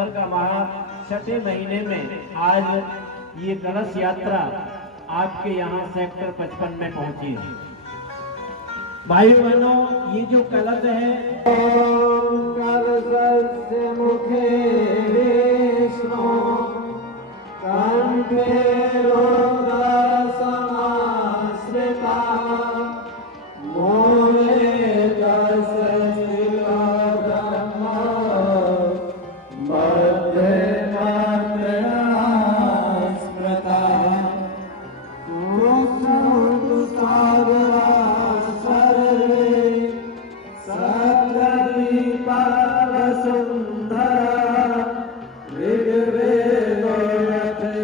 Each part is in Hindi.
सितंबर का माह छठे महीने में आज ये कलश यात्रा आपके यहाँ सेक्टर 55 में पहुंची है। भाई बहनों, ये जो कलश है कलशस्य मुखे विष्णु कंठे समाश्रिता मूले तस्य स्थितो ब्रह्म मध्ये मंत्रणा स्मृता मुक्तु सागरा सर्वे सप्तद्वीपवसुन्धरा ऋग्वेदो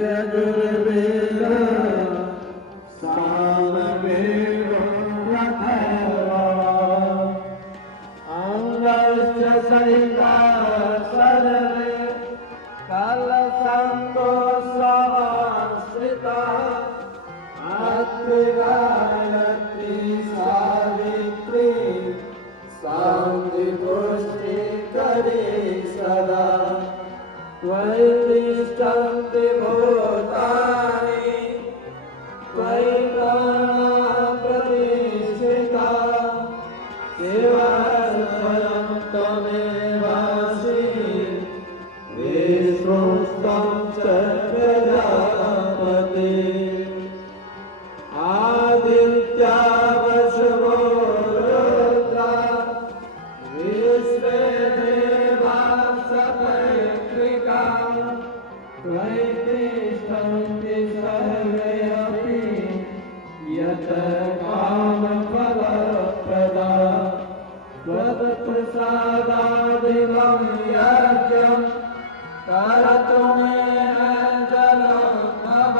यजुर्वेदो सामवेदो अथर्वणो अङ्गश्च सहिता सर्वे कलशन्तो समाश्रिता अत्रि गायत्री सावित्री शान्ति पुष्टि करे सदा त्वयि तिष्ठन्ति भूतानि त्वयि प्राणा प्रतिष्ठिता शिवा स्वयं त्वमेवासि विष्णुस्त्वं च प्रजापति आदित्या वसवो रुद्रा विश्वे देवा सपैत्रिका त्वयि तिष्ठन्ति सर्वे अपि यत् कामफलप्रदा त्वत्प्रसादादिमं यज्ञं कर्तुमेऽञ्जलो मम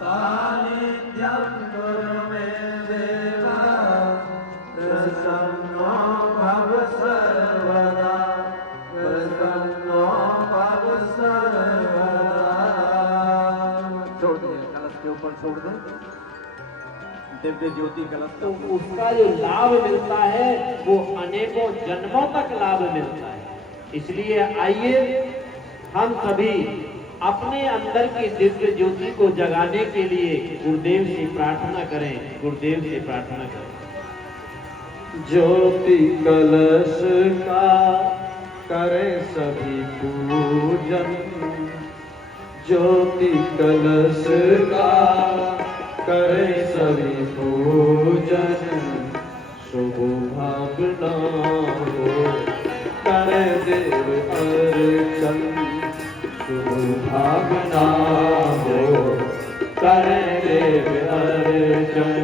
सान्निध्यं कुरु मे देव प्रसन्नो भव सर्वदा प्रसन्नो भव सर्वदा। छोड़ दे, कलश के ऊपर छोड़ दे दिव्य ज्योति कलश। तो उसका जो लाभ मिलता है वो अनेकों जन्मों तक लाभ मिलता है। इसलिए आइए हम सभी अपने अंदर की दिव्य ज्योति को जगाने के लिए गुरुदेव से प्रार्थना करें, गुरुदेव से प्रार्थना करें। ज्योति कलश का करे सभी पूजन ज्योति कलश का करे सभी पूजन शुभ भावना हो करे देव अर्चन शुभ भावना हो करे देव अर्चन।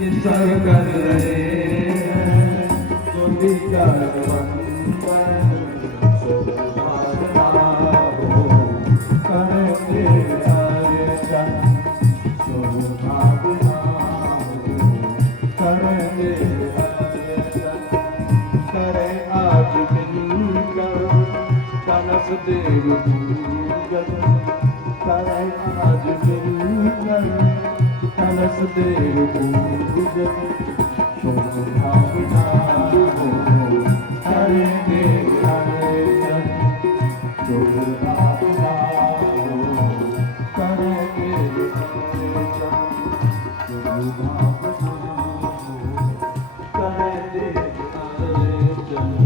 ये सब कर रहे हैं जो भी कर देव पूजन करे आज मिलकर कलश देव पूजन भावना हो हरे देव हरे चंद जो भावना हो हरे देव हरे चंद जो भावना हो हरे देव हरे चंद।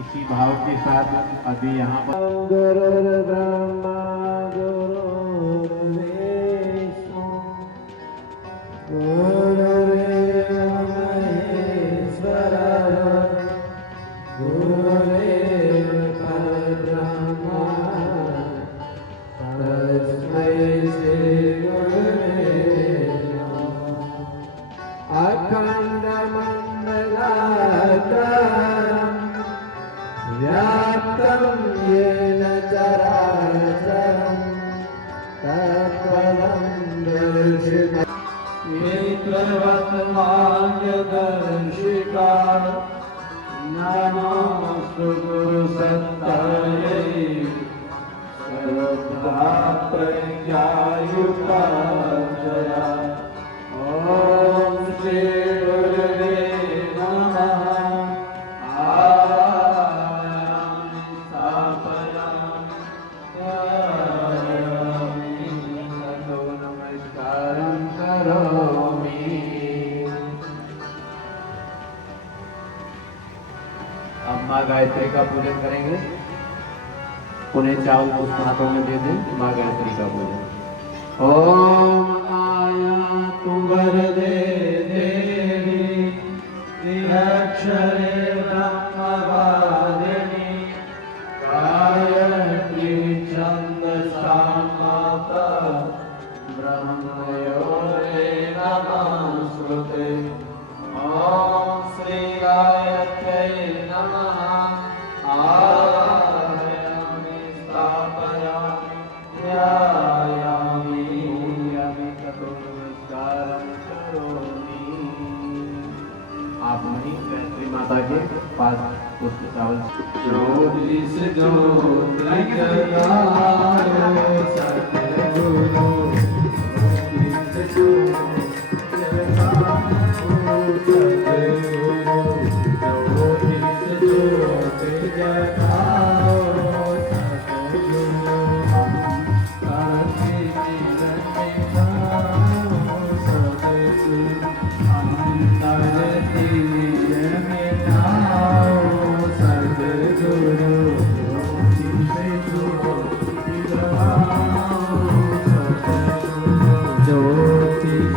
इसी भाव के साथ अभी यहाँ पर गुरुर्ब्रह्मा गुरुर्विष्णु गुरुर्देव महेश्वरः गुरुरेव परब्रह्म तस्मै श्री गुरवे नमः। अखण्डमण्डलाकारं व्याप्तं येन चराचरं तत्पदं दर्शितं नेत्रवत् मार्गदर्शिका नमोऽस्तु गुरुसत्तायै सर्वदा प्रज्ञायुक्ता जया। ॐ श्री गुरुवे नमः। आयामि स्थापयामि ततो नमस्कारं करोमि। अब माँ गायत्री का पूजन करेंगे। उन्हें चावल उस हाथों में दे दें। माँ गायत्री का पूजन। ओम आया तु वरदे देवी त्र्यक्षरे ब्रह्मवादिनी गायत्री छन्दसा माता ब्रह्मयोरे नमस्कृते। ओम श्री गायत्र्यै नमः। आयामि स्थापयामि ध्यायामि ततो नमस्कारं करोमि। आप वहीं गायत्री माता के पास पुष्प चावल ज्योतिष ज्योति जगाओ सद्गुरु ज्योतिष ज्योति जगाओ सद्गुरु ज्योतिष ज्योति जगाओ सद्गुरु कार्तिकी रचिताओ सद्गुरु अंतर दिव्य मिटाओ सद्गुरु ज्योतिष ज्योति जगाओ सद्गुरु ज्योतिष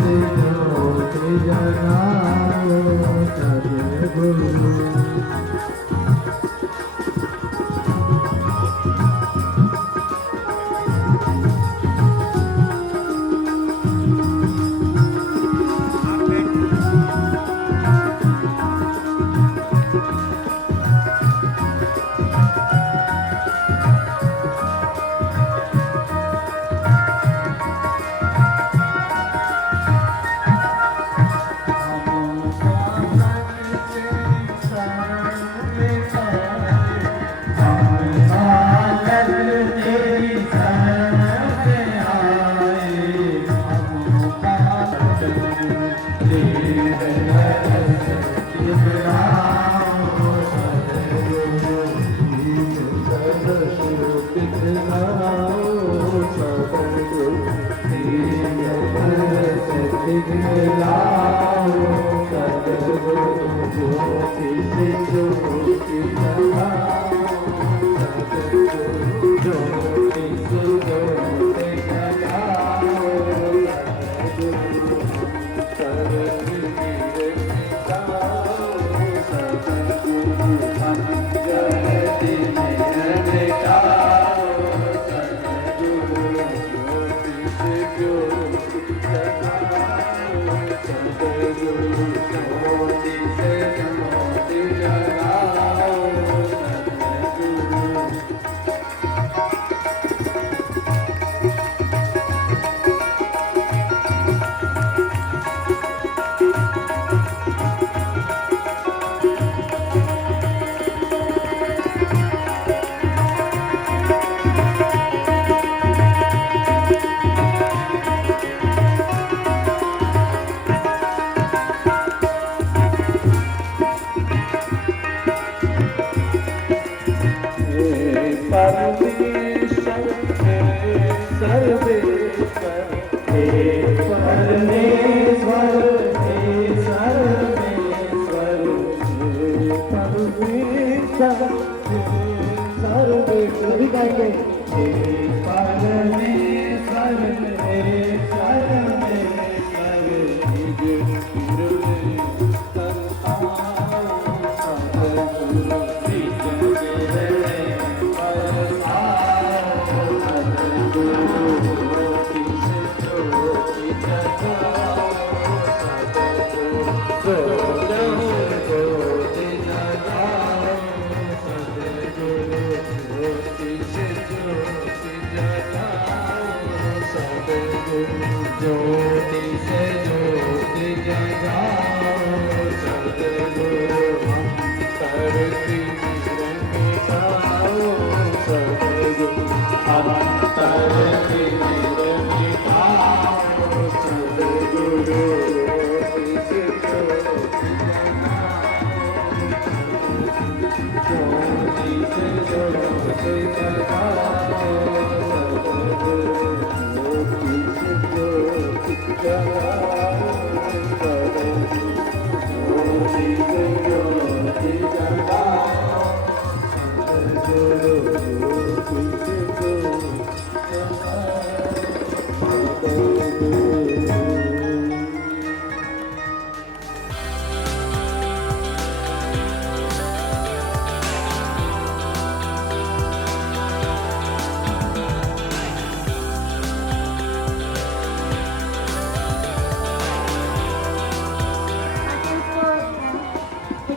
परमेश्वर हे सर्वेश्वर हे परमेश्वर हे सर्वेश्वर हे परमेश्वर हे सर्वेश्वर भी गाएंगे हे परमेश्वर हे सर्वेश्वर ज्योति से ज्योति जगाओ सद्गुरु अंतरति मिटाओ सद्गुरु अंतरति मिटाओ सद्गुरु ज्योति से ज्योति जगाओ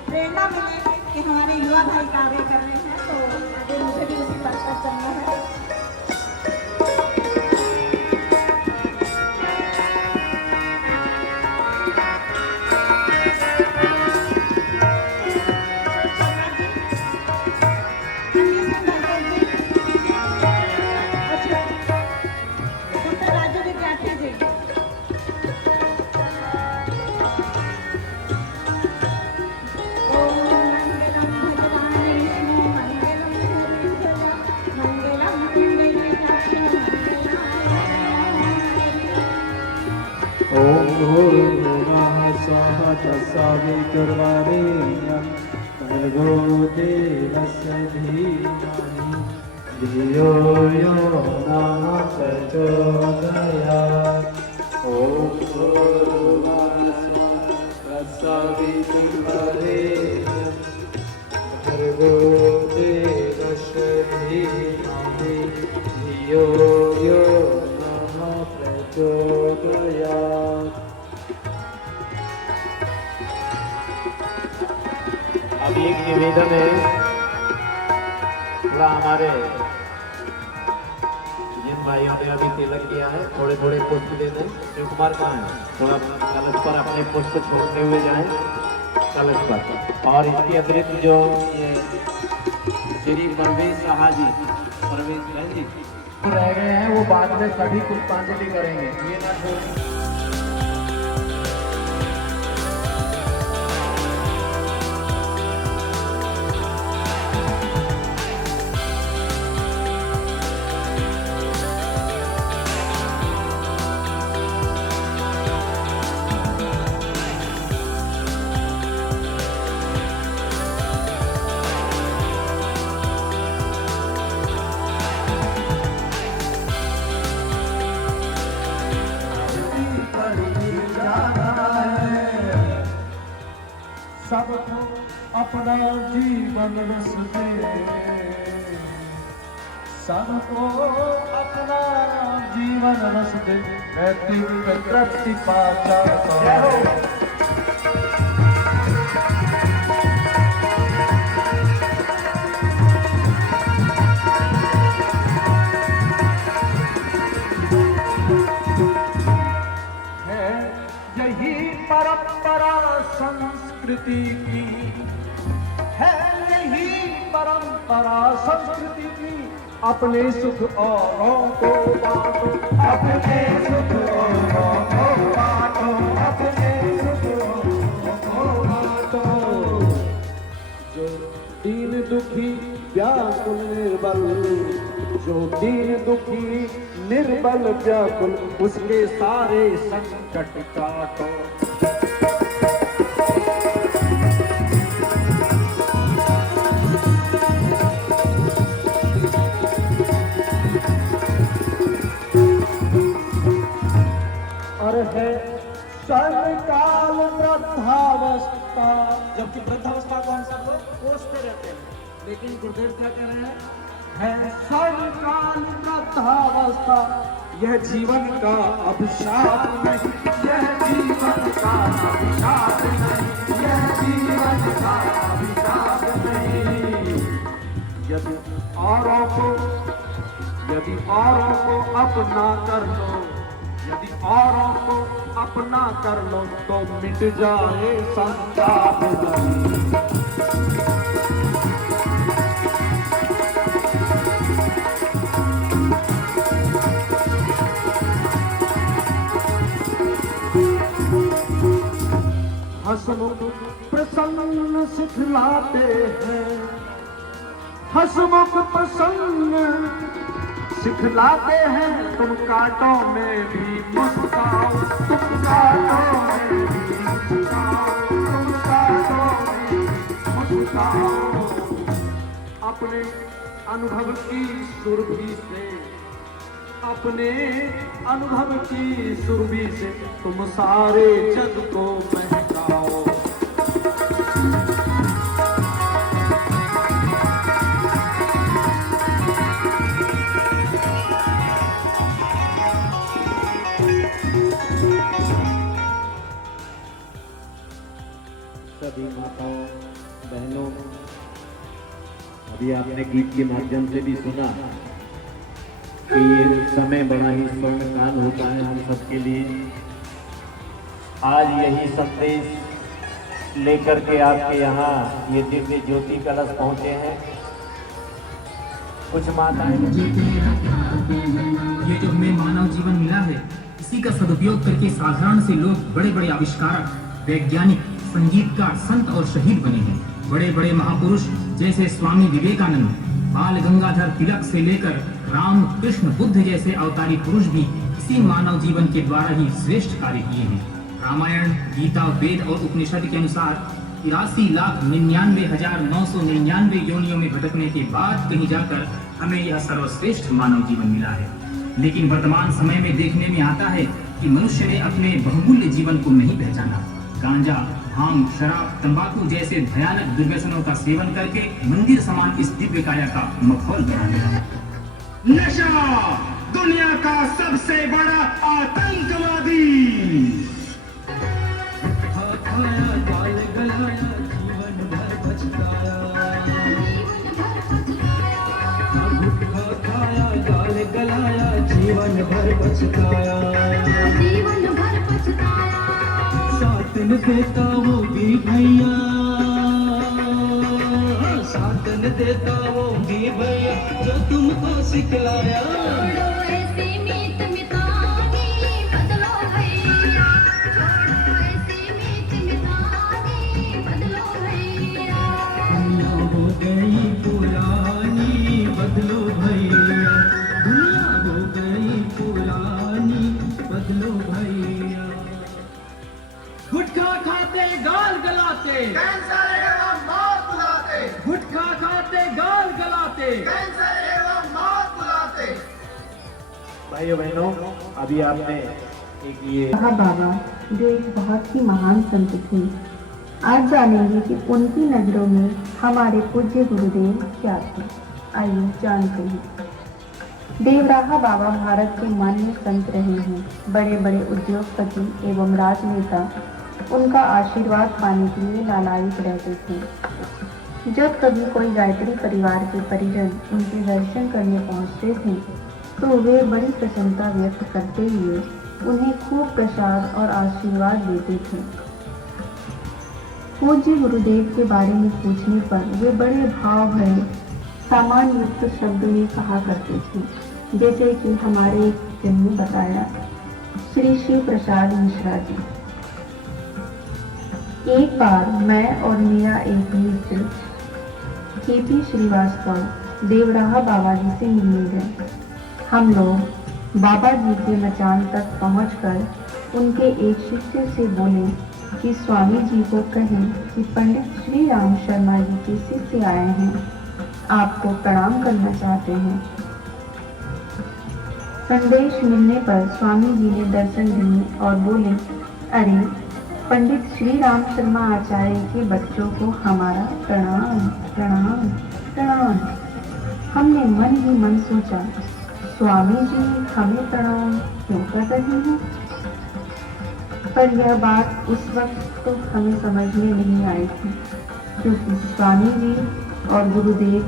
प्रेरणा मिले कि हमारे युवा भाई कार्य कर रहे हैं, तो आगे मुझे भी उसी पथ पर चलना है। राजू विद्यार्थी जी ओम भूर्भुवः स्वः तत्सवितुर्वरेण्यं भर्गो देवस्य धीमहि धियो यो नः प्रचोदयात्। ओम भूर्भुवः स्वः तत्सवितुर्वरेण्यं भर्गो देवस्य धीमहि धियो यो नः प्रचोदयात्। अब एक निवेदन है, थोड़ा हमारे जिन भाइयों ने अभी तिलक किया है थोड़े थोड़े पुष्प दे दें। शिव कुमार कहाँ है? थोड़ा कलश पर अपने पुष्प छोड़ते हुए जाएं कलश पर। और इसके अतिरिक्त जो ये श्री परवेश साहा जी परवेश बहन जी रह गए हैं, वो बाद में सभी पुष्पांजलि करेंगे। ये ना छोड़ें। सबको अपना जीवन रस दे, सबको अपना जीवन रस दे, नैतिक प्रतिपाचा है यही परंपरा संस्कृति की है, यही परंपरा संस्कृति की। अपने सुख औरों को बांटो, अपने सुख औरों को बांटो, अपने सुख औरों को बांटो। जो दीन दुखी व्याकुल निर्भय बल, जो दीन दुखी निर्बल व्याकुल, उसके सारे संकट काटो। और है सर्वकाल वृद्धावस्था, जबकि वृद्धावस्था को हम सब लोग कोसते रहते हैं, लेकिन गुरुदेव क्या कह रहे हैं? है सर्वकाल वृद्धावस्था, यह जीवन का अभिशाप नहीं, यह जीवन का अभिशाप नहीं, यह जीवन का अभिशाप नहीं। यदि औरों को अपना कर लो, यदि औरों को अपना कर लो, तो मिट जाए संताप नहीं। हसमुख प्रसन्न सिखलाते हैं, हसमुख प्रसन्न सिखलाते हैं, तुम कांटों में भी मुस्कुराओ, तुम कांटों में भी मुस्कुराओ, तुम कांटों में भी मुस्कुराओ। अपने अनुभव की सुरभि से, अपने अनुभव की सुरभि से तुम सारे जग को महकाओ। सभी माताओं बहनों, अभी आपने गीत के माध्यम से भी सुना कि ये समय बड़ा ही स्वर्णकाल होता है हम सबके लिए। आज यही संदेश लेकर के आपके यहाँ ये दिव्य ज्योति कलश पहुँचे हैं। कुछ माताएं ये जो हमें मानव जीवन मिला है, इसी का सदुपयोग करके साधारण से लोग बड़े बड़े आविष्कारक, वैज्ञानिक, संगीतकार, संत और शहीद बने हैं। बड़े बड़े महापुरुष जैसे स्वामी विवेकानंद, बाल गंगाधर तिलक से लेकर राम, कृष्ण, बुद्ध जैसे अवतारी पुरुष भी इसी मानव जीवन के द्वारा ही श्रेष्ठ कार्य किए हैं। रामायण, गीता, वेद और उपनिषद के अनुसार 83,99,999 योनियों में भटकने के बाद कहीं जाकर हमें यह सर्वश्रेष्ठ मानव जीवन मिला है। लेकिन वर्तमान समय में देखने में आता है कि मनुष्य ने अपने बहुमूल्य जीवन को नहीं पहचाना। गांजा, भांग, शराब, तंबाकू जैसे भयानक दुर्व्यसनों का सेवन करके मंदिर समान इस दिव्य काया का माहौल बना दिया। नशा दुनिया का सबसे बड़ा आतंकवादी। जीवन भर पछताया, जीवन भर पछताया, सातन देता वो भी भैया, सातन देता वो भी भैया, जो तुमको सिखलाया। छोड़ो ऐसी मीत मितानी, बदलो भैया, छोड़ो ऐसी मीत मितानी, बदलो भैया। दुनिया हो गई पुरानी, बदलो भैया, दुनिया हो गई पुरानी, बदलो भैया। गुटखा खाते गाल गलाते, कैंसर एवं मौत बुलाते, गुटखा खाते गाल गलाते, कैंसर एवं मौत बुलाते। भाइयों बहनों, अभी आपने एक ये बाबा जो एक बहुत ही महान संत थे, आज जानेंगे कि उनकी नजरों में हमारे पूज्य गुरुदेव क्या थे। आइए जानते हैं। देवराहा बाबा भारत के मान्य संत रहे हैं। बड़े बड़े उद्योगपति एवं राजनेता उनका आशीर्वाद पाने के लिए लालायित रहते थे। जब कभी कोई गायत्री परिवार के परिजन उनके दर्शन करने पहुंचते थे, तो वे बड़ी प्रसन्नता व्यक्त करते हुए उन्हें खूब प्रसाद और आशीर्वाद देते थे। पूज्य गुरुदेव के बारे में पूछने पर वे बड़े भाव भरे सामान्य युक्त शब्दों में कहा करते थे, जैसे कि हमारे एक जन ने बताया, श्री शिव प्रसाद मिश्रा जी। एक बार मैं और मेरा एक मित्र KP श्रीवास्तव देवराहा बाबा जी से मिलने गए। हम लोग बाबा जी के मचान तक पहुंचकर उनके एक शिष्य से बोले कि स्वामी जी को कहें कि पंडित श्री राम शर्मा जी के शिष्य आए हैं, आपको प्रणाम करना चाहते हैं। संदेश मिलने पर स्वामी जी ने दर्शन दिए और बोले, अरे पंडित श्री राम शर्मा आचार्य के बच्चों को हमारा प्रणाम प्रणाम प्रणाम। हमने मन ही मन सोचा, स्वामी जी हमें प्रणाम क्यों कर रहे हैं? पर यह बात उस वक्त तो हमें समझ में नहीं आई थी, क्योंकि स्वामी जी और गुरुदेव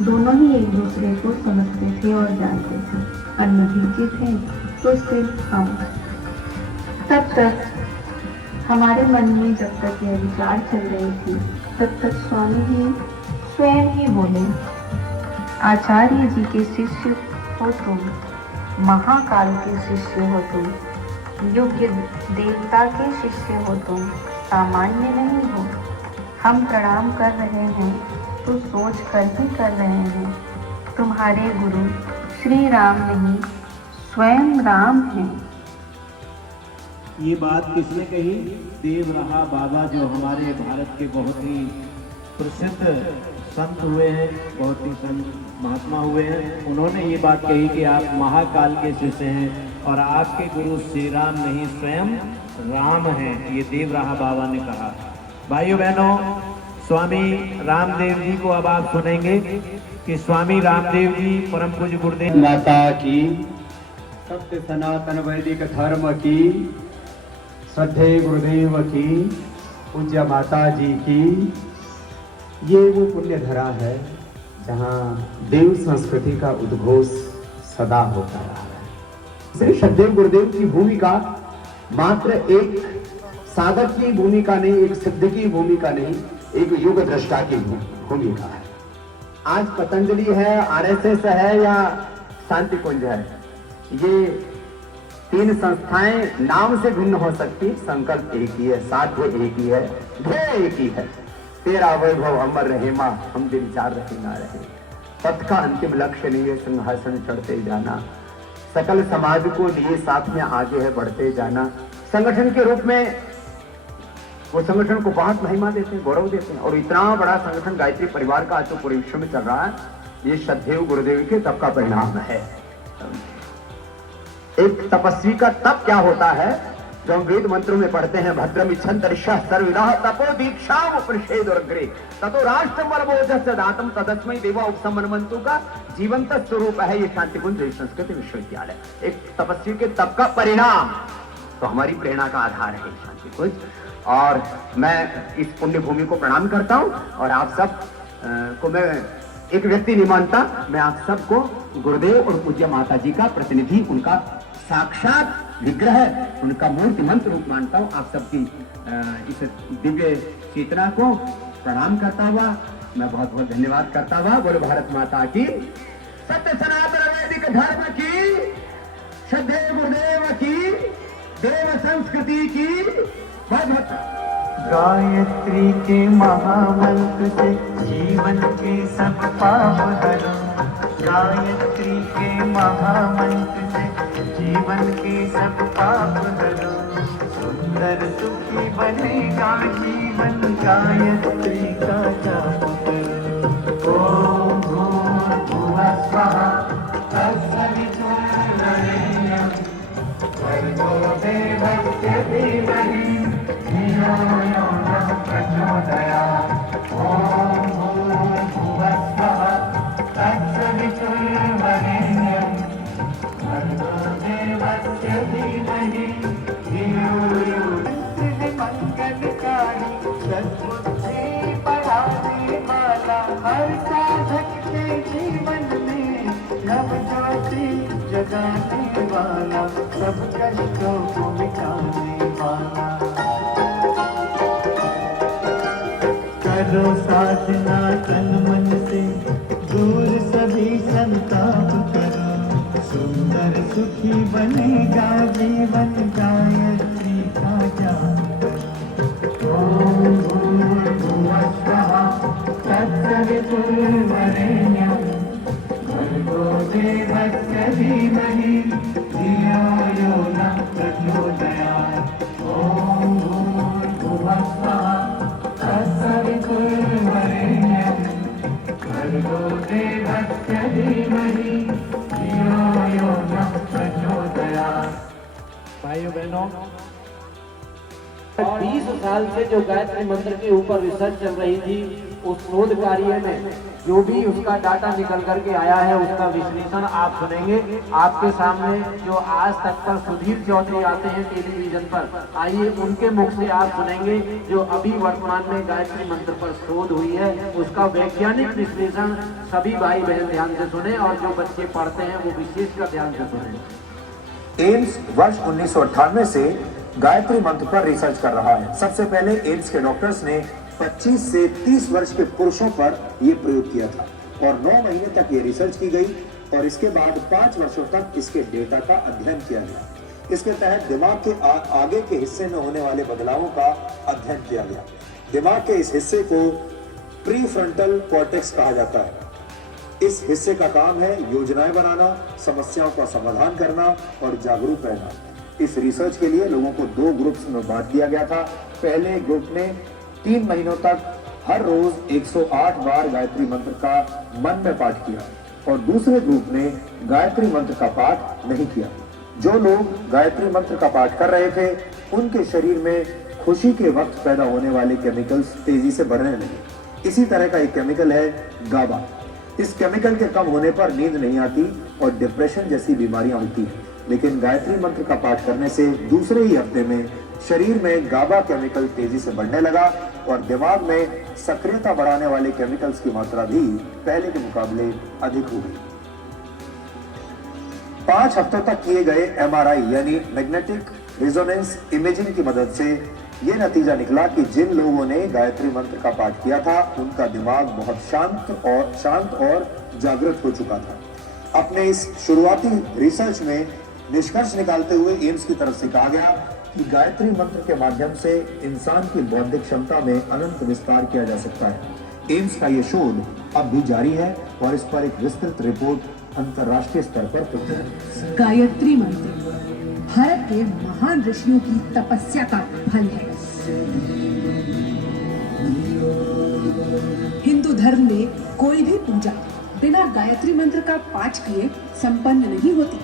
दोनों ही एक दूसरे को समझते थे और जानते थे। अन्य भीगे थे तो सिर्फ हम। तब तक हमारे मन में जब तक यह विचार चल रही थी, तब तक स्वामी जी स्वयं ही बोले, आचार्य जी के शिष्य हो तुम, महाकाल के शिष्य हो तुम, योग्य देवता के शिष्य हो तुम, सामान्य नहीं हो। हम प्रणाम कर रहे हैं तो सोच कर ही कर रहे हैं। तुम्हारे गुरु श्री राम नहीं, स्वयं राम हैं। ये बात किसने कही? देवराहा बाबा, जो हमारे भारत के बहुत ही प्रसिद्ध संत हुए हैं, बहुत ही संत महात्मा हुए हैं। उन्होंने ये बात कही कि आप महाकाल के शिष्य हैं और आपके गुरु श्री राम नहीं, स्वयं राम हैं। ये देवराहा बाबा ने कहा। भाइयों बहनों, स्वामी रामदेव जी को अब आप सुनेंगे कि स्वामी रामदेव जी परम पूज्य गुरुदेव माता की, सत्य सनातन वैदिक धर्म की, श्रद्धेय गुरुदेव की, पूज्य माता जी की। ये वो पुण्य धरा है जहाँ देव संस्कृति का उद्घोष सदा होता रहा है। श्री श्रद्धेय गुरुदेव की भूमिका मात्र एक साधक की भूमिका नहीं, एक सिद्ध की भूमिका नहीं, एक युग दृष्टा की भूमिका है। आज पतंजलि है, आरएसएस है या शांति कुंज है, ये तीन संस्थाएं नाम से भिन्न हो सकती, संकल्प एक ही है, साध्य एक ही है, ध्येय एक ही है। तेरा वैभव अमर रहे मां, हम दिन चार रहे ना रहे। पथ का अंतिम लक्ष्य नहीं है सिंहासन चढ़ते जाना, सकल समाज को लिए साथ में आगे है बढ़ते जाना। संगठन के रूप में वो संगठन को बहुत महिमा देते हैं, गौरव देते हैं। और इतना बड़ा संगठन गायत्री परिवार का आज तो पूरे विश्व में चल रहा है, ये श्रद्धेय गुरुदेव के तप का परिणाम है। एक तपस्वी का तप क्या होता है, जो हम वेद मंत्रों में पढ़ते हैं, भद्रम इच्छन्त ऋषः सर्वविदाः तपो दीक्षाम उपनिषेद अग्रे ततो राष्ट्रम बलबोधस्य दातम तदस्मै देवा उपसमन्वन्तु का जीवंत स्वरूप है ये शांतिकुंज संस्कृत विश्वविद्यालय। एक तपस्वी के तप का परिणाम तो हमारी प्रेरणा का आधार है शांतिकुंज। और मैं इस पुण्य भूमि को प्रणाम करता हूँ और आप सब को मैं एक व्यक्ति नहीं मानता, मैं आप सबको गुरुदेव और पूज्य माता जी का प्रतिनिधि, उनका साक्षात विग्रह, उनका मूर्तिमंत रूप मानता हूँ। आप सबकी इस दिव्य चेतना को प्रणाम करता हुआ मैं बहुत बहुत धन्यवाद करता हुआ, बोलो भारत माता की, सत्य सनातन वैदिक धर्म की, श्रद्धेय गुरुदेव की, देव संस्कृति की बहुत बहुत। गायत्री के महामंत्र से जीवन के सब पाप हरो, गायत्री के महामंत्र से जीवन के सब पाप हरो, सुंदर सुखी बनेगा जीवन गायत्री का जाप करो। ओम भूर्भुवः स्वः तत्सवितुर्वरेण्यं भर्गो देवस्य धीमहि धियो यो नः प्रचोदयात्। ओम भूर्भुवः स्वः तत्सवितुर्वरेण्यं भर्गो देवस्य धीमहि धियो यो मंगलकारी सद्बुद्धि बढ़ाने वाला, हर साधक के जीवन में नव ज्योति जगाने वाला, सब कष्टों को मिटाने वाला। करो साधना तन मन से, दूर सभी संताप करो, सुंदर सुखी बनेगा जीवन गायत्री का जाप। ओम भूर्भुवः स्वः तत्सवितुर्वरेण्यं साल से जो गायत्री मंत्र के ऊपर रिसर्च चल रही थी, उस शोध कार्य में जो भी उसका डाटा निकल करके आया है उसका विश्लेषण आप सुनेंगे। आपके सामने जो आज तक पर सुधीर चौधरी आते हैं टेलीविजन पर, आइए उनके मुख से आप सुनेंगे जो अभी वर्तमान में गायत्री मंत्र पर शोध हुई है, उसका वैज्ञानिक विश्लेषण। सभी भाई बहन ध्यान से सुने और जो बच्चे पढ़ते हैं वो विशेषकर ध्यान से सुने। एम्स वर्ष 1998 से गायत्री मंत्र पर रिसर्च कर रहा है। सबसे पहले एम्स के डॉक्टर्स ने 25 से 30 वर्ष के पुरुषों पर यह प्रयोग किया था और 9 महीने तक ये रिसर्च की गई और इसके बाद 5 वर्षों तक इसके डेटा का अध्ययन किया गया। इसके तहत दिमाग के आगे के हिस्से में होने वाले बदलावों का अध्ययन किया गया। दिमाग के इस हिस्से को प्रीफ्रंटल कॉर्टेक्स कहा जाता है। इस हिस्से का काम है योजनाएं बनाना, समस्याओं का समाधान करना और जागरूक रहना। इस रिसर्च के लिए लोगों को 2 ग्रुप्स में बांट दिया गया था। पहले ग्रुप ने 3 महीनों तक हर रोज 108 बार गायत्री मंत्र का मन में पाठ किया और दूसरे ग्रुप ने गायत्री मंत्र का पाठ नहीं किया। जो लोग गायत्री मंत्र का पाठ कर रहे थे उनके शरीर में खुशी के वक्त पैदा होने वाले केमिकल्स तेजी से बढ़ने लगे। इसी तरह का एक केमिकल है गाबा। इस केमिकल के कम होने पर नींद नहीं आती और डिप्रेशन जैसी बीमारियां होती हैं। लेकिन गायत्री मंत्र का पाठ करने से दूसरे ही हफ्ते में शरीर में गाबा केमिकल तेजी से बढ़ने लगा और दिमाग में सक्रियता बढ़ाने वाले केमिकल्स की मात्रा भी पहले के मुकाबले अधिक हो गई। 5 हफ्तों तक किए गए MRI यानी मैग्नेटिक रेजोनेंस इमेजिंग की मदद से यह नतीजा निकला कि जिन लोगों ने गायत्री मंत्र का पाठ किया था उनका दिमाग बहुत शांत और जागृत हो चुका था। अपने इस शुरुआती रिसर्च में निष्कर्ष निकालते हुए एम्स की तरफ से कहा गया कि गायत्री मंत्र के माध्यम से इंसान की बौद्धिक क्षमता में अनंत विस्तार किया जा सकता है। एम्स का यह शोध अब भी जारी है और इस पर एक विस्तृत रिपोर्ट अंतर्राष्ट्रीय स्तर पर प्रस्तुत है। गायत्री मंत्र भारत के महान ऋषियों की तपस्या का फल है। हिंदू धर्म में कोई भी पूजा बिना गायत्री मंत्र का पाठ किए संपन्न नहीं होती।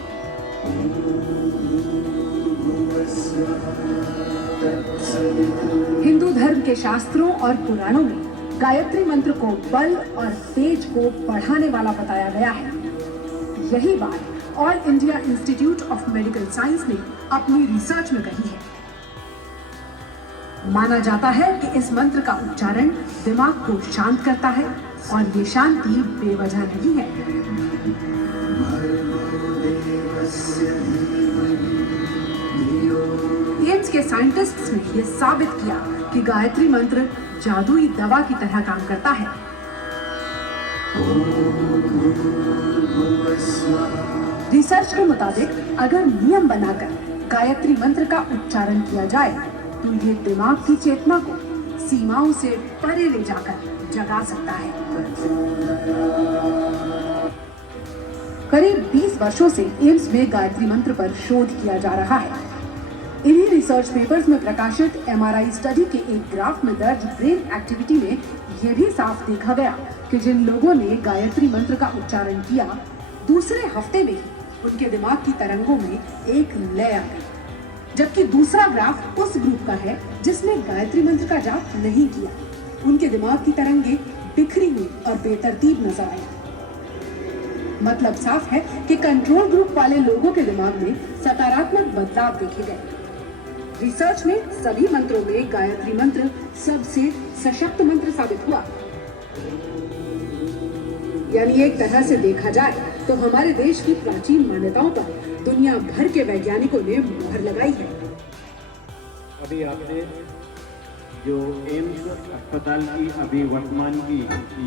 हिंदू धर्म के शास्त्रों और पुराणों में गायत्री मंत्र को बल और तेज को बढ़ाने वाला बताया गया है। यही बात all India institute of medical science ने अपनी रिसर्च में कही है। माना जाता है कि इस मंत्र का उच्चारण दिमाग को शांत करता है और ये शांति बेवजह नहीं है। एम्स के साइंटिस्ट्स ने यह साबित किया कि गायत्री मंत्र जादुई दवा की तरह काम करता है। रिसर्च के मुताबिक अगर नियम बनाकर गायत्री मंत्र का उच्चारण किया जाए तो ये दिमाग की चेतना को सीमाओं से परे ले जाकर जगा सकता है। करीब 20 वर्षों से एम्स में गायत्री मंत्र पर शोध किया जा रहा है। इन्हीं रिसर्च पेपर्स में प्रकाशित MRI स्टडी के एक ग्राफ में दर्ज ब्रेन एक्टिविटी में यह भी साफ देखा गया कि जिन लोगों ने गायत्री मंत्र का उच्चारण किया दूसरे हफ्ते में ही उनके दिमाग की तरंगों में एक लय आ गई, जबकि दूसरा ग्राफ उस ग्रुप का है जिसने गायत्री मंत्र का जाप नहीं किया। उनके दिमाग की तरंगे बिखरी हुई और बेतरतीब नजर आई। मतलब साफ है कि कंट्रोल ग्रुप वाले लोगों के दिमाग में सकारात्मक बदलाव देखे गए। रिसर्च में सभी मंत्रों में गायत्री मंत्र सबसे सशक्त मंत्र साबित हुआ। यानी एक तरह से देखा जाए तो हमारे देश की प्राचीन मान्यताओं पर दुनिया भर के वैज्ञानिकों ने मुहर लगाई है। अभी आपने जो एम्स अस्पताल की अभी वर्तमान की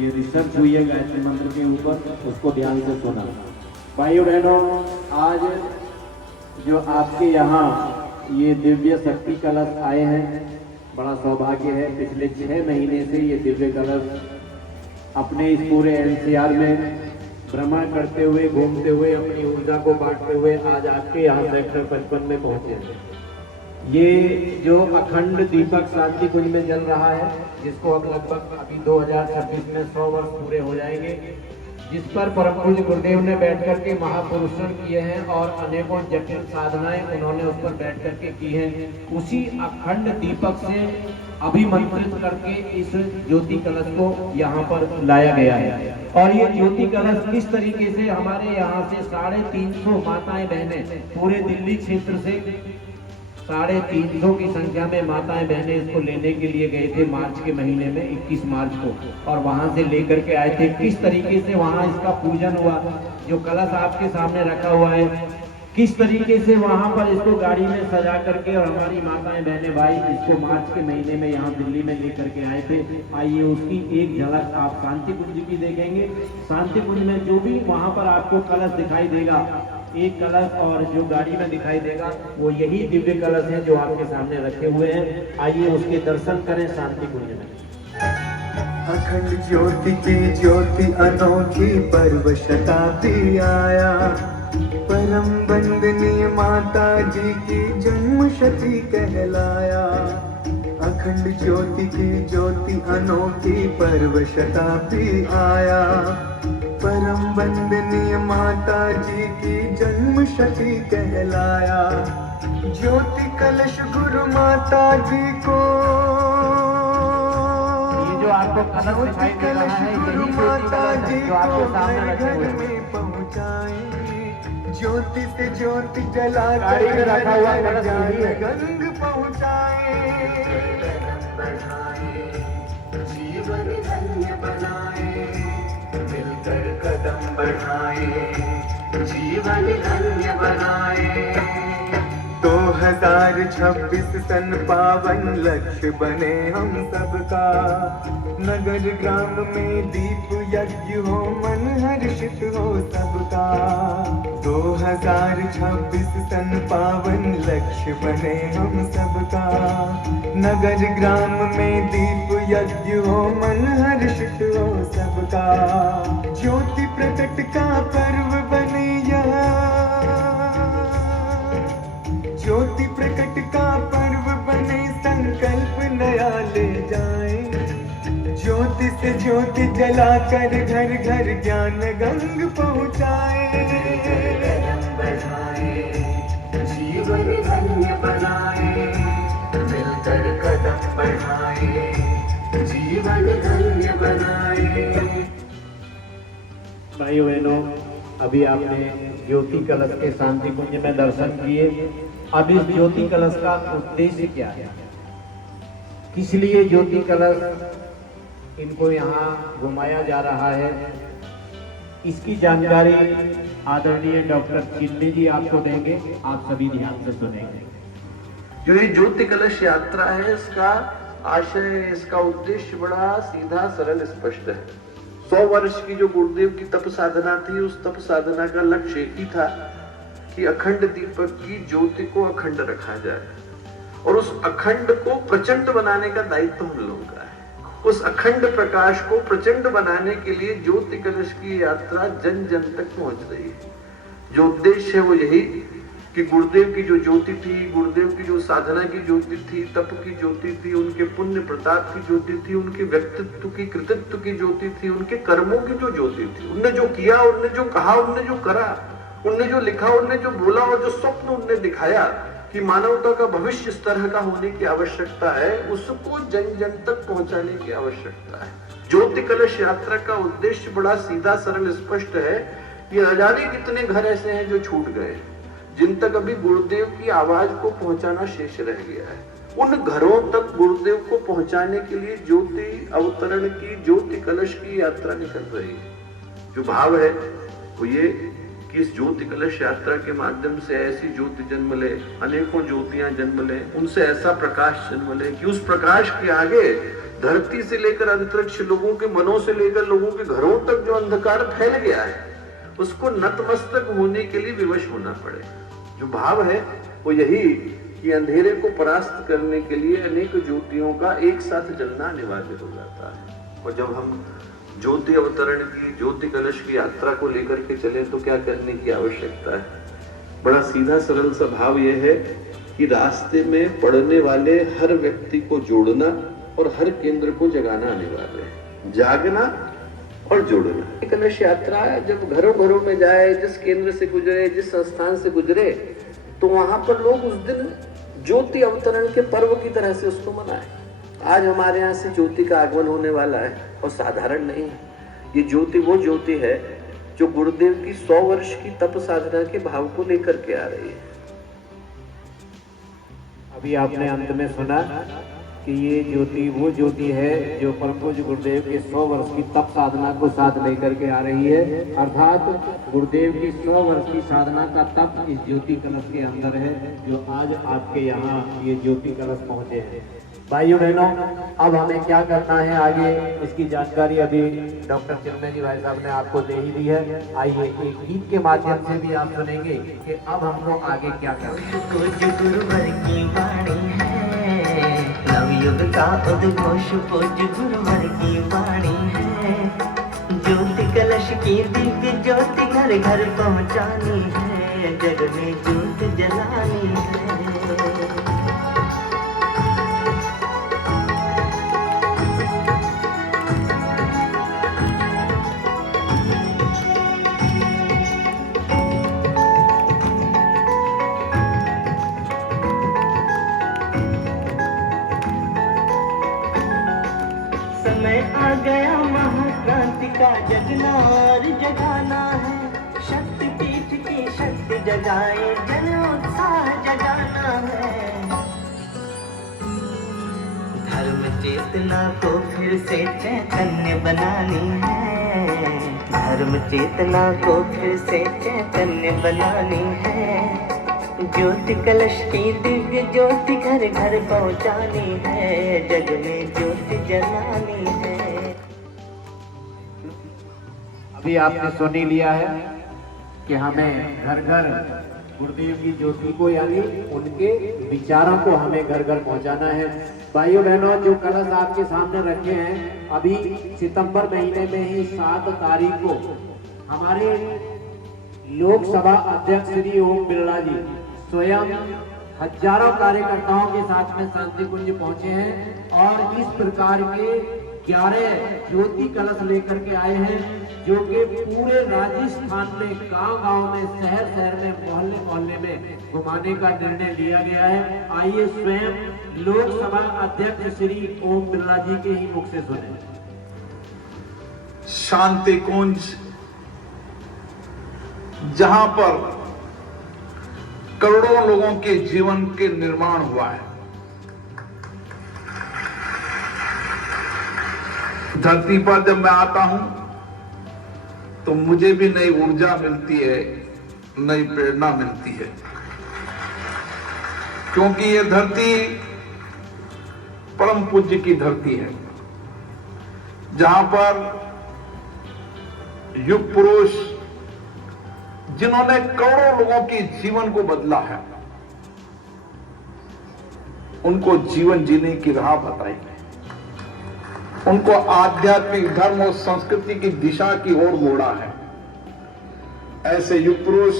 ये रिसर्च हुई है गायत्री मंत्र के ऊपर, उसको ध्यान से सुना। भाइयों बहनों, आज जो आपके यहाँ ये दिव्य शक्ति कलश आए हैं, बड़ा सौभाग्य है। पिछले 6 महीने से ये दिव्य कलश अपने इस पूरे NCR में भ्रमण करते हुए, घूमते हुए, अपनी ऊर्जा को बांटते हुए आज आपके यहाँ सेक्टर 55 में पहुंचे हैं। ये जो अखंड दीपक शांति कुंज में जल रहा है, जिसको अब लगभग अभी 2026 में 100 वर्ष पूरे हो जाएंगे, जिस पर परम पूज्य गुरुदेव ने बैठ करके महापुरुषण किए हैं और अनेकों जटिल साधनाएं उन्होंने उस पर बैठ करके की हैं। उसी अखंड दीपक से अभिमंत्रित करके इस ज्योति कलश को यहाँ पर लाया गया है। और ये ज्योति कलश किस तरीके से हमारे यहाँ से 350 माताएं बहनें पूरे दिल्ली क्षेत्र से 350 की संख्या में माताएं बहनें इसको लेने के लिए गए थे मार्च के महीने में 21 मार्च को, और वहां से लेकर के आए थे। किस तरीके से वहां इसका पूजन हुआ, जो कलश आपके सामने रखा हुआ है, किस तरीके से वहां पर इसको गाड़ी में सजा करके और हमारी माताएं बहनें भाई इसको मार्च के महीने में यहाँ दिल्ली में लेकर के आए थे। आइए उसकी एक झलक आप शांति कुंज की देखेंगे। शांति कुंज में जो भी वहां पर आपको कलश दिखाई देगा, एक कलश और जो गाड़ी में दिखाई देगा वो यही दिव्य कलश है जो आपके सामने रखे हुए हैं। आइए उसके दर्शन करें शांति कुंज में। अखंड ज्योति की ज्योति अनोखी पर्व शताब्दी आया, परम वंदनीय माता जी की जन्म शती कहलाया। अखंड ज्योति की ज्योति अनोखी पर्व शताब्दी आया, परम वंदनीय माता जी की जन्म शती कहलाया। ज्योति कलश गुरु माता जी को, ये जो आपको कलश दिखाई दे रहा है गुरु माता जी को घर घर में पहुँचाए। ज्योति से ज्योति जला कर रखा हुआ कलश गंग पहुँचाए। जीवन धन्य बनाए, मिलकर कदम बढ़ाए, जीवन धन्य बनाए। 2026 सन पावन लक्ष्य बने हम सबका, नगर ग्राम में दीप यज्ञ हो मन हर्षित हो सबका। 2026 सन पावन लक्ष्य बने हम सबका, नगर ग्राम में दीप यज्ञ हो मन हर्षित हो सबका। ज्योति प्रकट का पर्व बने यह, ज्योति प्रकट का पर्व बने संकल्प नया ले जाए। ज्योति से ज्योति जलाकर घर घर ज्ञान गंग पहुँचाए। जीवन धन्य बनाए, मिलकर कदम बढ़ाए, जीवन धन्य बनाए। भाइयों बहनों, अभी आपने ज्योति कलश के शांति कुंज में दर्शन किए। अब इस ज्योति कलश का उद्देश्य क्या है, किस लिए ज्योति कलश इनको यहाँ घुमाया जा रहा है, इसकी जानकारी आदरणीय डॉक्टर चिल्ली जी आपको देंगे। आप सभी ध्यान से सुनेंगे। जो ये ज्योति कलश यात्रा है, इसका आशय, इसका उद्देश्य बड़ा सीधा सरल स्पष्ट है। 100 वर्ष की जो गुरुदेव की तप साधना थी, उस तप साधना का लक्ष्य एक ही था कि अखंड दीपक की ज्योति को अखंड रखा जाए, और उस अखंड को प्रचंड बनाने का दायित्व हम लोगों का है। उस अखंड प्रकाश को प्रचंड बनाने के लिए ज्योति कलश की यात्रा जन जन तक पहुंच रही है। जो उद्देश्य है वो यही कि गुरुदेव की जो ज्योति थी, गुरुदेव की जो साधना की ज्योति थी, तप की ज्योति थी, उनके पुण्य प्रताप की ज्योति थी, उनके व्यक्तित्व की कृतित्व की ज्योति थी, उनके कर्मों की जो ज्योति थी, उनने जो किया, उनने जो कहा, उनने जो करा, उनने जो लिखा, उनने जो बोला, और जो स्वप्न उनने दिखाया कि मानवता का भविष्य इस तरह का होने की आवश्यकता है, उसको जन जन तक पहुंचाने की आवश्यकता है। ज्योति कलश यात्रा का उद्देश्य बड़ा सीधा सरल स्पष्ट है। ये न जाने कितने घर ऐसे हैं जो छूट गए, जिन तक अभी गुरुदेव की आवाज को पहुंचाना शेष रह गया है। उन घरों तक गुरुदेव को पहुंचाने के लिए ज्योति अवतरण की, ज्योति कलश की यात्रा निकल रही है। जो भाव है वो ये कि इस ज्योति कलश यात्रा के माध्यम से ऐसी ज्योति जन्म ले, अनेकों ज्योतियां जन्म ले, उनसे ऐसा प्रकाश जन्म ले कि उस प्रकाश के आगे धरती से लेकर अंतरिक्ष, लोगों के मनों से लेकर लोगों के घरों तक जो अंधकार फैल गया है, उसको नतमस्तक होने के लिए विवश होना पड़े। जो भाव है वो यही कि अंधेरे को परास्त करने के लिए अनेक ज्योतियों का एक साथ जलना अनिवार्य हो जाता है। और जब हम ज्योति अवतरण की, ज्योति कलश की यात्रा को लेकर के चले तो क्या करने की आवश्यकता है? बड़ा सीधा सरल सा भाव यह है कि रास्ते में पड़ने वाले हर व्यक्ति को जोड़ना और हर केंद्र को जगाना अनिवार्य है। जागना और जोड़ना। कलश यात्रा जब घरों घरों में जाए, जिस केंद्र से गुजरे, जिस संस्थान से गुजरे, तो वहां पर लोग उस दिन ज्योति अवतरण के पर्व की तरह से उसको मनाए। आज हमारे यहाँ से ज्योति का आगमन होने वाला है और साधारण नहीं है। ये ज्योति वो ज्योति है जो गुरुदेव की 100 वर्ष की तप साधना के भाव को लेकर के आ रही है। अभी आपने अंत में सुना कि ये ज्योति वो ज्योति है जो परम पूज्य गुरुदेव के 100 वर्ष की तप साधना को साथ लेकर के आ रही है। अर्थात गुरुदेव की 100 वर्ष की साधना का तप इस ज्योति कलश के अंदर है, जो आज आपके यहाँ ये ज्योति कलश पहुंचे हैं। भाइयों बहनों, अब हमें क्या करना है आगे, इसकी जानकारी अभी डॉक्टर चिन्मय जी भाई साहब ने आपको दे ही दी है। आइए एक गीत के माध्यम से भी आप सुनेंगे कि अब हमको आगे क्या नवयुग का उद्घोष पूज्य गुरुवर की वाणी है। ज्योति कलश की दिव्य ज्योति घर घर पहुंचानी है, जग में ज्योति जलानी है। आ गया महाक्रांति का जगना और जगाना है। शक्ति पीठ की शक्ति जगाए, जन उत्साह जगाना है। धर्म चेतना को फिर से चैतन्य बनानी है। धर्म चेतना को फिर से चैतन्य बनानी है। ज्योति कलश की दिव्य ज्योति घर घर पहुंचानी है, जग में ज्योति जलानी है। अभी आपने सुन ही लिया है कि हमें घर घर गुरुदेव की ज्योति को, यानी उनके विचारों को हमें घर घर पहुंचाना है। भाइयों बहनों, जो कलश आपके सामने रखे हैं, अभी सितंबर महीने में ही 7 तारीख को हमारे लोकसभा अध्यक्ष श्री ओम बिरला जी स्वयं हजारों कार्यकर्ताओं के साथ में शांति कुंज पहुंचे हैं और इस प्रकार के 11 ज्योति कलश लेकर के आए हैं, जो कि पूरे राजस्थान में गांव-गांव में, शहर-शहर में, मोहल्ले-मोहल्ले में घुमाने का निर्णय लिया गया है। आइए स्वयं लोकसभा अध्यक्ष श्री ओम बिरला जी के ही मुख से सुने। शांति कुंज, जहां पर करोड़ों लोगों के जीवन के निर्माण हुआ है। धरती पर जब मैं आता हूं तो मुझे भी नई ऊर्जा मिलती है, नई प्रेरणा मिलती है, क्योंकि ये धरती परम पूज्य की धरती है, जहां पर युग पुरुष जिन्होंने करोड़ों लोगों के जीवन को बदला है, उनको जीवन जीने की राह बताई है, उनको आध्यात्मिक धर्म और संस्कृति की दिशा की ओर मोड़ा है। ऐसे युग पुरुष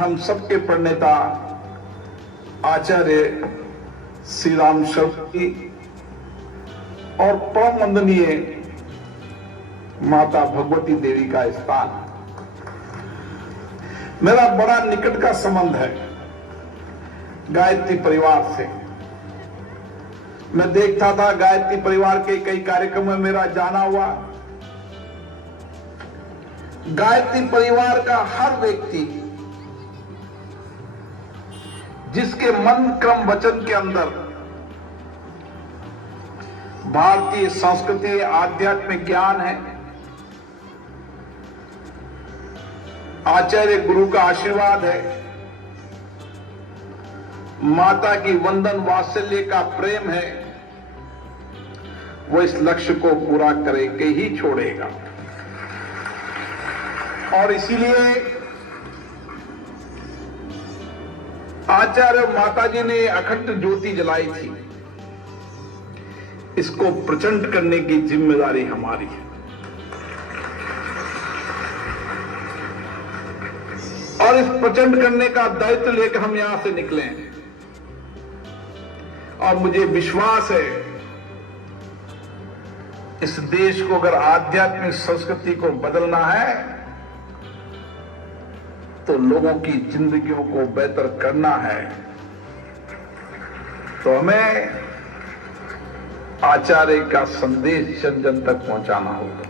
हम सबके प्रणेता आचार्य श्री राम शर्मा जी और परम वंदनीय माता भगवती देवी का स्थान। मेरा बड़ा निकट का संबंध है गायत्री परिवार से। मैं देखता था गायत्री परिवार के कई कार्यक्रम में मेरा जाना हुआ। गायत्री परिवार का हर व्यक्ति, जिसके मन क्रम वचन के अंदर भारतीय संस्कृति, आध्यात्मिक ज्ञान है, आचार्य गुरु का आशीर्वाद है, माता की वंदन वात्सल्य का प्रेम है, वो इस लक्ष्य को पूरा करके ही छोड़ेगा। और इसीलिए आचार्य माता जी ने अखंड ज्योति जलाई थी। इसको प्रचंड करने की जिम्मेदारी हमारी है। और इस प्रचंड करने का दायित्व लेकर हम यहां से निकले हैं। और मुझे विश्वास है, इस देश को अगर आध्यात्मिक संस्कृति को बदलना है तो लोगों की जिंदगियों को बेहतर करना है, तो हमें आचार्य का संदेश जन जन तक पहुंचाना होगा।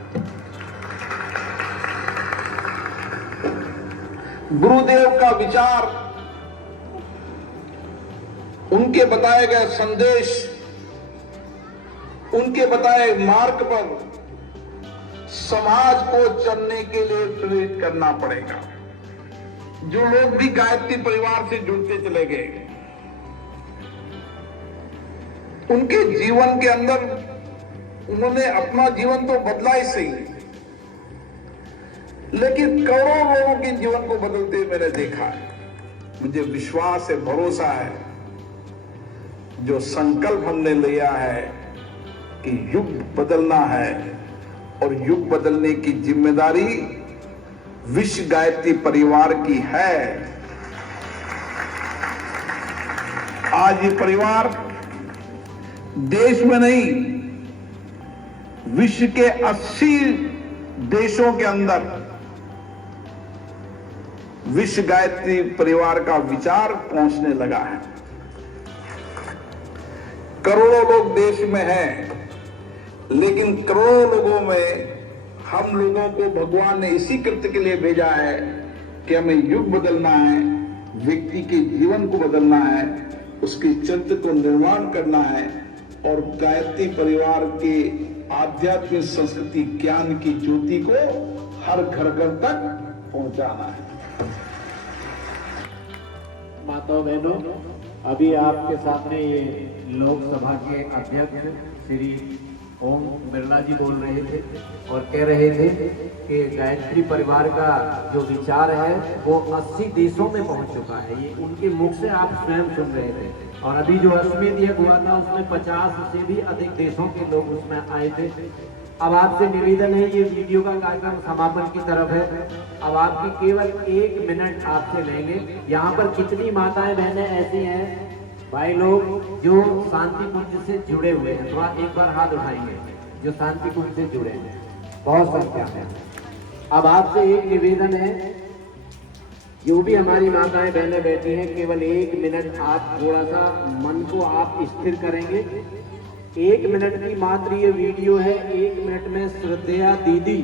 गुरुदेव का विचार, उनके बताए गए संदेश, उनके बताए मार्ग पर समाज को चलने के लिए प्रेरित करना पड़ेगा। जो लोग भी गायत्री परिवार से जुड़ते चले गए, उनके जीवन के अंदर उन्होंने अपना जीवन तो बदला ही सही, लेकिन करोड़ों लोगों के जीवन को बदलते मैंने देखा है। मुझे विश्वास है, भरोसा है, जो संकल्प हमने लिया है कि युग बदलना है और युग बदलने की जिम्मेदारी विश्व गायत्री परिवार की है। आज ये परिवार देश में नहीं, विश्व के 80 देशों के अंदर विश्व गायत्री परिवार का विचार पहुंचने लगा है। करोड़ों लोग देश में हैं, लेकिन करोड़ों लोगों में हम लोगों को भगवान ने इसी कृत्य के लिए भेजा है कि हमें युग बदलना है, व्यक्ति के जीवन को बदलना है, उसके चरित्र को निर्माण करना है और गायत्री परिवार के आध्यात्मिक संस्कृति ज्ञान की ज्योति को हर घर घर तक पहुंचाना है। माताओं बहनों, अभी आपके सामने ये लोकसभा के अध्यक्ष श्री ओम बिरला जी बोल रहे थे और कह रहे थे कि गायत्री परिवार का जो विचार है वो 80 देशों में पहुंच चुका है। ये उनके मुख से आप स्वयं सुन रहे थे। और अभी जो अश्वमेध यज्ञ हुआ था उसमें 50 से भी अधिक देशों के लोग उसमें आए थे। अब आपसे निवेदन है, ये वीडियो का कार्यक्रम समापन की तरफ है। अब आपकी केवल 1 मिनट आपसे लेंगे। यहाँ पर कितनी माताएं बहनें ऐसी हैं, भाई लोग जो शांति कुंज से जुड़े हुए हैं, थोड़ा एक बार हाथ उठाएंगे जो शांति कुंज से जुड़े हैं, बहुत संख्या में। अब आपसे एक निवेदन है, जो भी हमारी माताएं बहनें बैठी हैं, केवल 1 मिनट आप थोड़ा सा मन को आप स्थिर करेंगे। 1 मिनट की मात्र ये वीडियो है। 1 मिनट में श्रद्धेया दीदी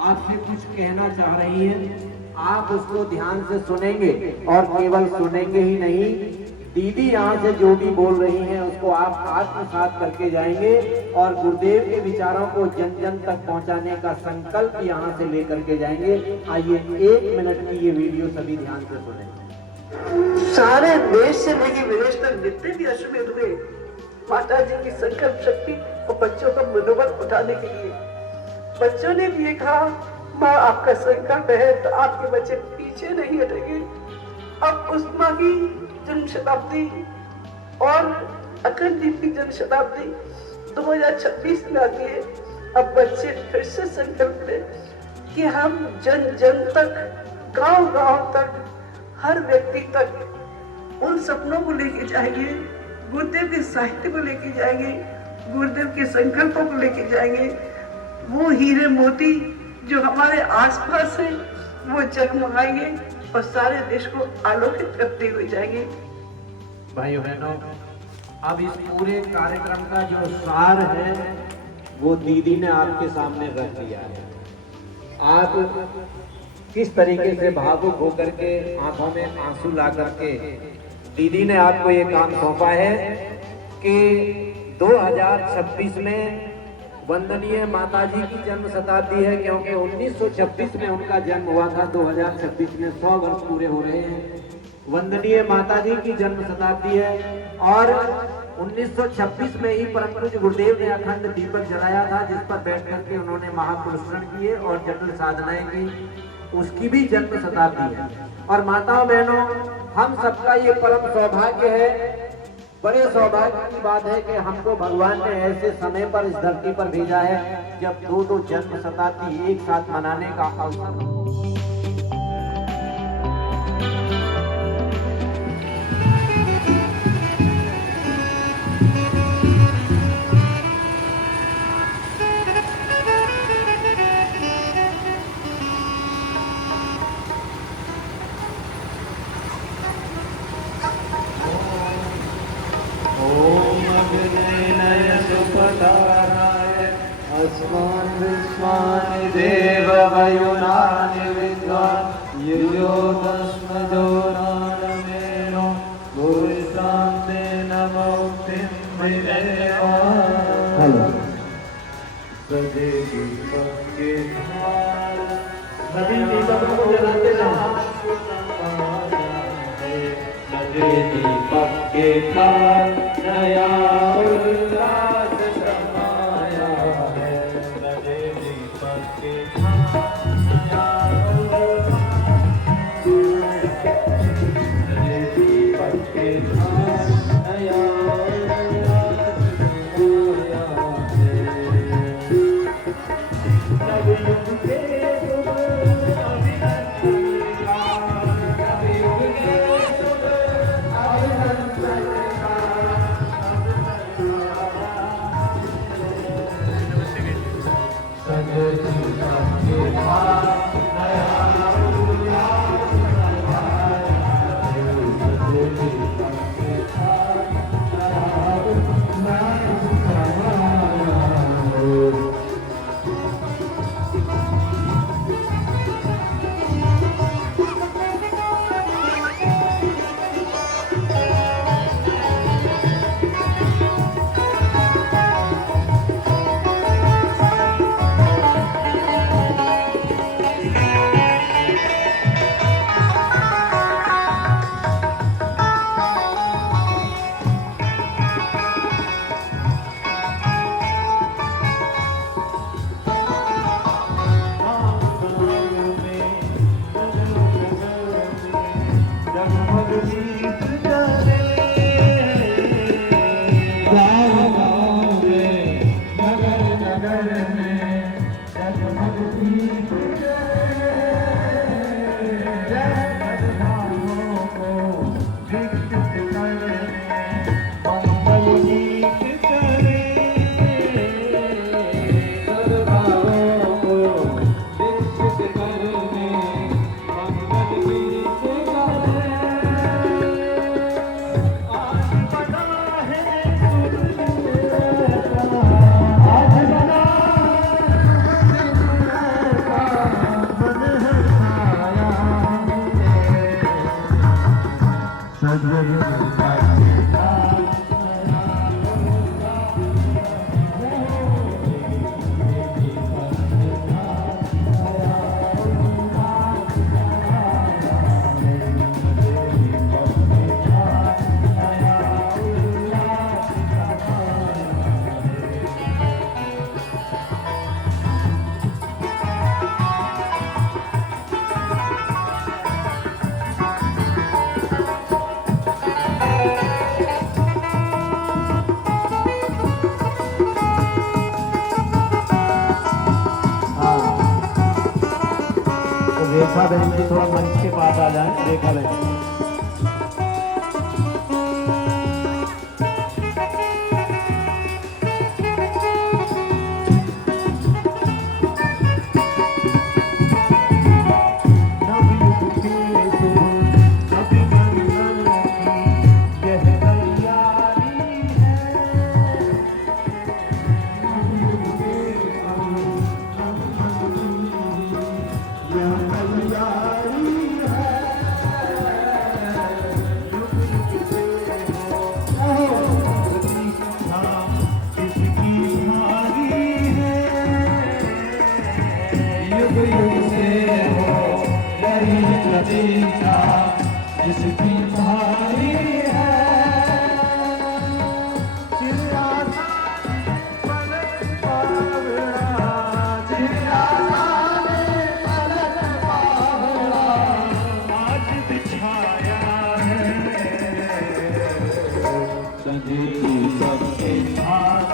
आपसे कुछ कहना चाह रही हैं। आप उसको ध्यान से सुनेंगे और केवल सुनेंगे ही नहीं, दीदी यहाँ से जो भी बोल रही हैं उसको आप आत्मसात करके जाएंगे और गुरुदेव के विचारों को जन जन तक पहुँचाने का संकल्प यहाँ से लेकर के जाएंगे। आइए 1 मिनट की ये वीडियो सभी ध्यान से सुने। सारे देश से लेकर विदेश तक जितने भी अश्वमेध हुए, माता जी की संकल्प शक्ति और बच्चों का मनोबल उठाने के लिए बच्चों ने भी कहा, माँ आपका संकल्प है तो आपके बच्चे पीछे नहीं हटेंगे। अब उस माँ की जन्म शताब्दी और अखंड दीप की जन्म शताब्दी 2026 में आती है। अब बच्चे फिर से संकल्प लें कि हम जन जन तक, गांव गांव तक, हर व्यक्ति तक उन सपनों को लेके जाएंगे, गुरुदेव के साहित्य को लेके जाएंगे, गुरुदेव के संकल्पों को लेके जाएंगे। वो हीरे मोती जो हमारे आसपास है वो जगमगाएंगे और सारे देश को आलोकित करते हुए जाएंगे। भाइयों बहनों, अब इस पूरे कार्यक्रम का जो सार है वो दीदी ने आपके सामने रख दिया है। आप किस तरीके से भावुक होकर के आंखों में आंसू ला करके दीदी ने आपको ये काम सौंपा है कि 2026 में वंदनीय माताजी की जन्म शताब्दी है, क्योंकि 1926 में उनका जन्म हुआ था। 2026 में 100 वर्ष पूरे हो रहे हैं। वंदनीय माताजी की जन्म शताब्दी है और 1926 में ही परम पूज्य गुरुदेव ने अखंड दीपक जलाया था, जिस पर बैठ करके उन्होंने महापुरुषण किए और जटिल साधनाएं की। उसकी भी जन्म शताब्दी है। और माताओं बहनों, हम सबका ये परम सौभाग्य है, बड़े सौभाग्य की बात है कि हमको भगवान ने ऐसे समय पर इस धरती पर भेजा है जब 2-2 जन्म शताब्दी एक साथ मनाने का अवसर। ओम अग्नेय सुपर अस्मान् विश्वानि देववयुनानि विद्वान् युयो तस्मदोराणमेनो भूरितां तेन मुक्तिं विदेवा सजे दीपक के सभी दीपकों को जलाते जाओ। सजे दीपक के थाल नया उल्लास समाया है। सजे दीपक के थाल नया उल्लास, सजे दीपक के थाल नया उल्लास समाया है। नवयुग के रेखा बहन जी थोड़ा मंच के पास आ जाए। रेखा बहन जिसकी भारी है आज बिछाया है सजी सबके हाथ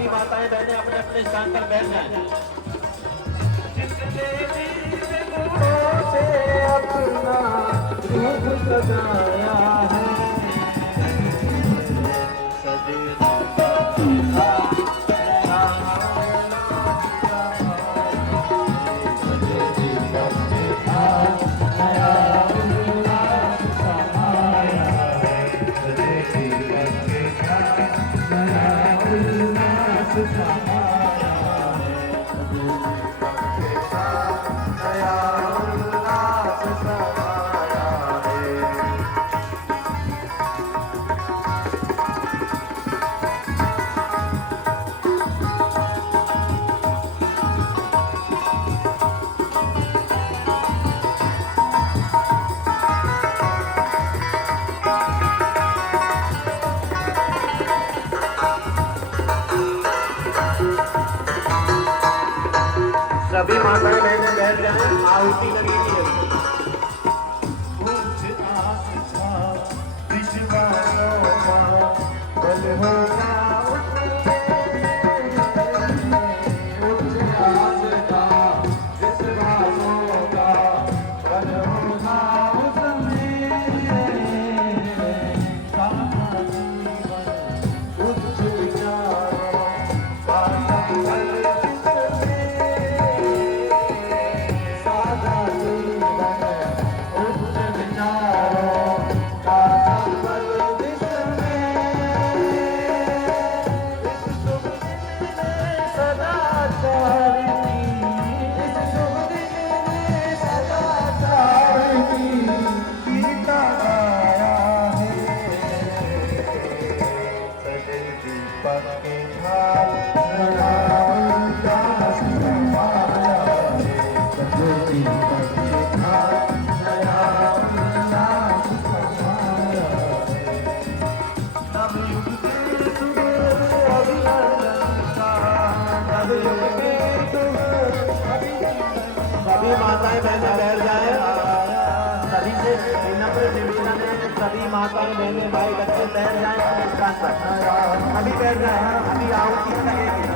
सभी माताएं बहनें अपने अपने स्थान पर बैठ जाएं। अपना रूप सजाया है सभी माताएं बहनें बैठ जाएं, आहुति लगेगी अभी। सभी माताएं बहनें बैठ जाएं। सभी से विनम्र निवेदन है, सभी माताएं बहनें भाई बच्चे बैठ जाएं अपने स्थान पर। अभी बैठ जाएं, अभी आहुति लगेगी।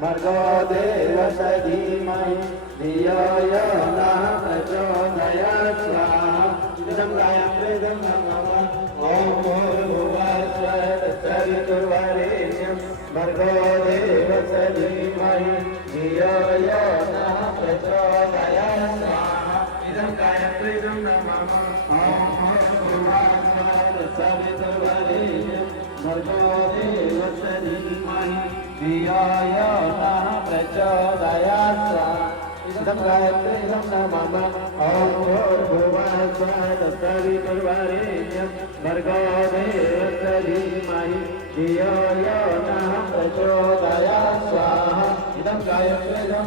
भर्गो देवस्य धीमहि धियो यो नः प्रचोदयात् स्वाहा इदं गायत्रीदं नमः ॐ भूर्भुवस्सुवः तत्सवितुर्वरेण्यं भर्गो देवस्य धीमहि धियो यो नः प्रचोदयात् स्वाहा इदं गायत्रीदं नमः ॐ भूर्भुवस्सुवः तत्सवितुर्वरेण्यं भर्गो देवस्य धीमहि धियो यो नः प्रचोदयात् स्वाहा इदं गायत्रीदं नमः ॐ भूर्भुवस्सुवः तत्सवितुर्वरेण्यं भर्गो देवस्य धीमहि धियो यो नः प्रचोदयात् स्वाहा इदं गायत्रीदं नमः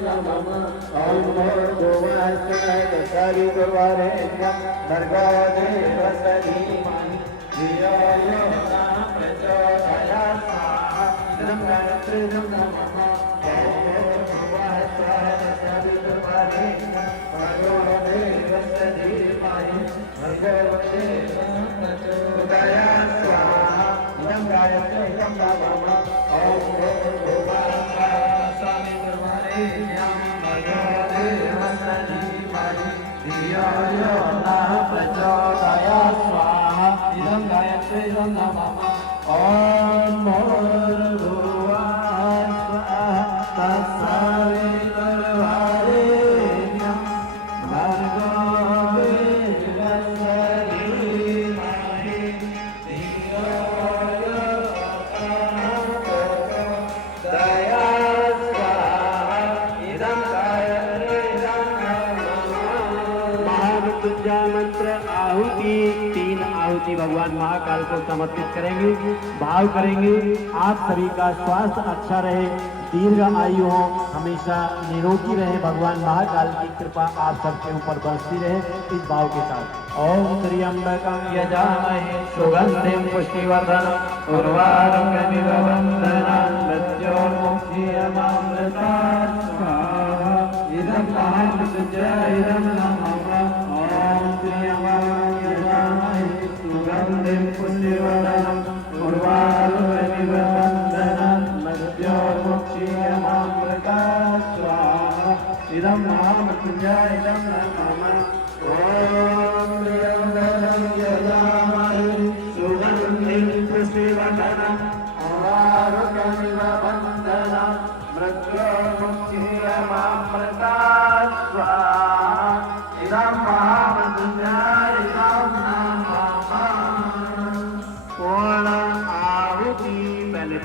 ॐ भूर्भुवस्सुवः तत्सवितुर्वरेण्यं भर्गो देवस्य धीमहि धियो यो नः प्रचोदयात् स्वाहा इदं गायत्रीदं नमः आहुति भगवान महाकाल को समर्पित करेंगे। भाव करेंगे आप सभी का स्वास्थ्य अच्छा रहे, दीर्घ आयु हो, हमेशा निरोगी रहे, भगवान महाकाल की कृपा आप सबके ऊपर बरसती रहे। इस भाव के साथ ओम त्र्यंबकं यजामहे सुगंधिं पुष्टिवर्धनम् उर्वारुकमिव बन्धनान् मृत्योर्मुक्षीयमामृतात् स्वाहा। इदं महामृत्युञ्जय इदं नमः। ओम त्र्यंबकं यजामहे सुगंधिं पुष्टिवर्धनम् उर्वारुकमिव बन्धनान् मृत्योर्मुक्षीयमामृतात् स्वाहा। इदं महामृत्युञ्जय इदं नमः। ओम त्र्यंबकं यजामहे सुगंधिं पुष्टिवर्धनम् उर्वारुकमिव बन्धनान् मृत्योर्मुक्षीयमामृतात् स्वाहा। इदं महामृत्युञ्जय इदं नमः। पूर्ण आहुति पहले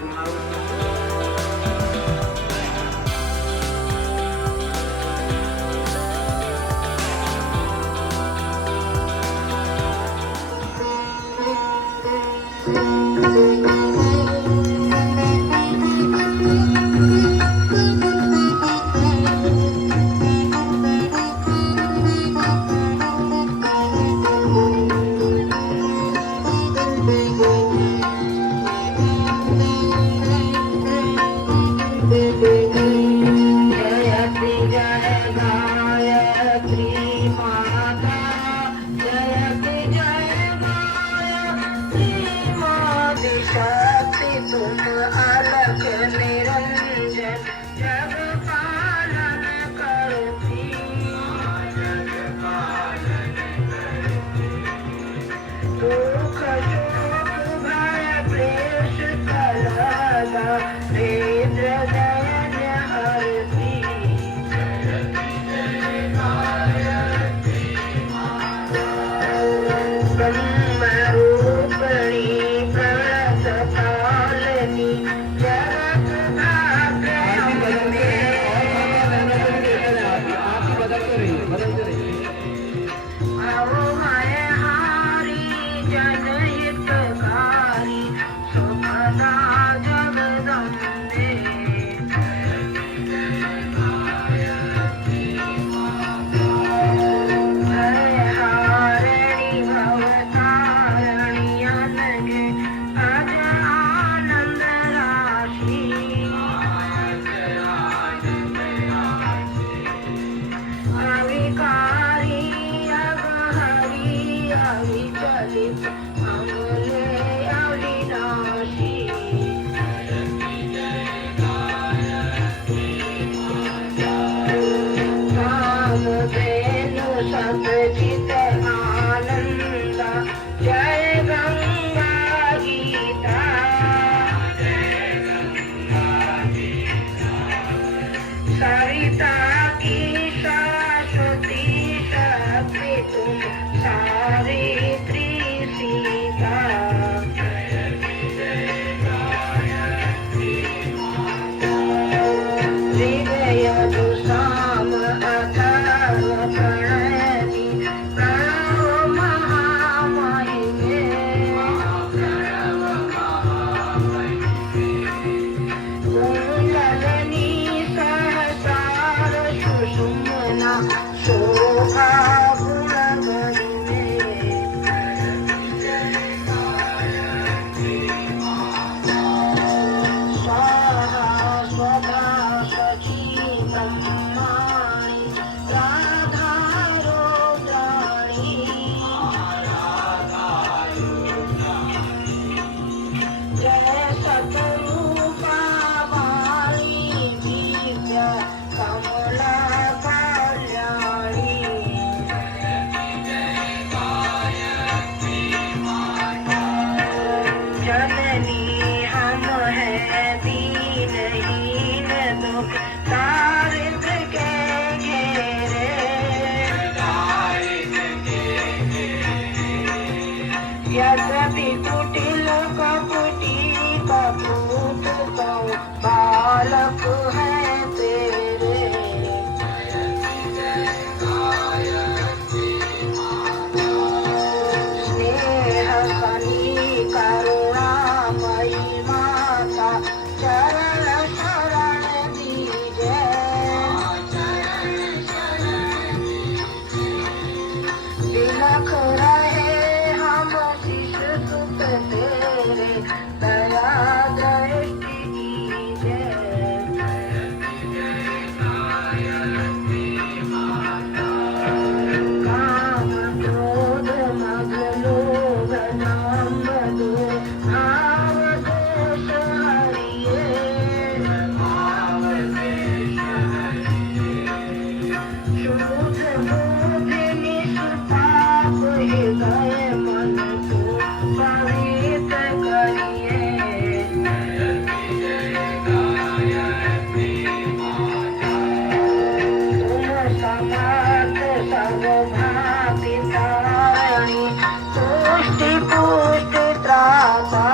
यद्यपि कुटिल कपटी कपूत तो बालक है तेरे। स्नेह अष्टि पुष्टि त्राता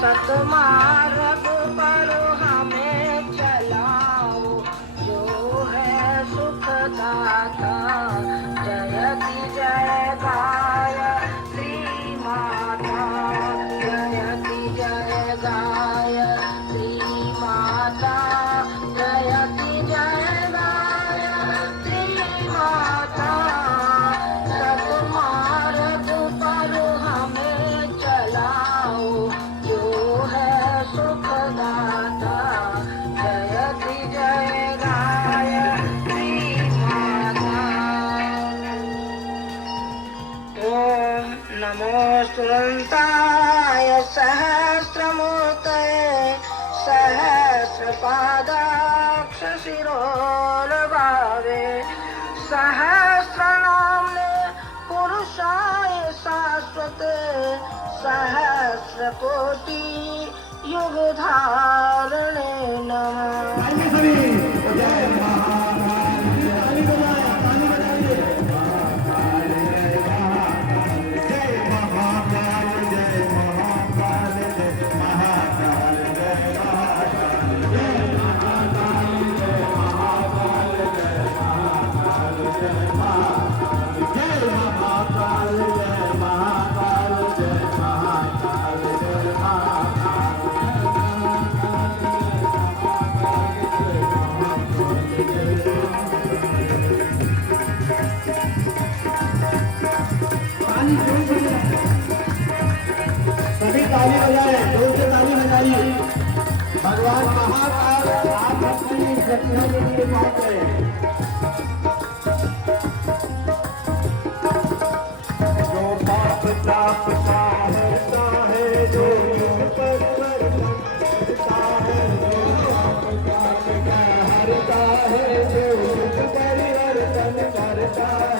सतमार्ग पर हमें चलाओ जो है सुखदाता। जयति जय गायत्री माता, जयति जय गायत्री माता, जयति जय गायत्री माता। सतमार्ग पर हमें चलाओ जो है सुखदाता। जयति जय गायत्री माता। ओम नमो सुरंताय सहस्रमूर्तये सहस्रपादाक्ष शिरोर्भावे सहस्रनाम्ने पुरुषाय शाश्वते सहस्रकोटि युगधारणे नमः। सभी ताली बजाए, जोर से ताली बजाइए। भगवान महाकाल आप अपनी प्रतिभा के लिए बात करें। जो पाप ताप का है, जो युग पर करता है, जो पाप ताप का हरता है, जो युग परिवर्तन करता है।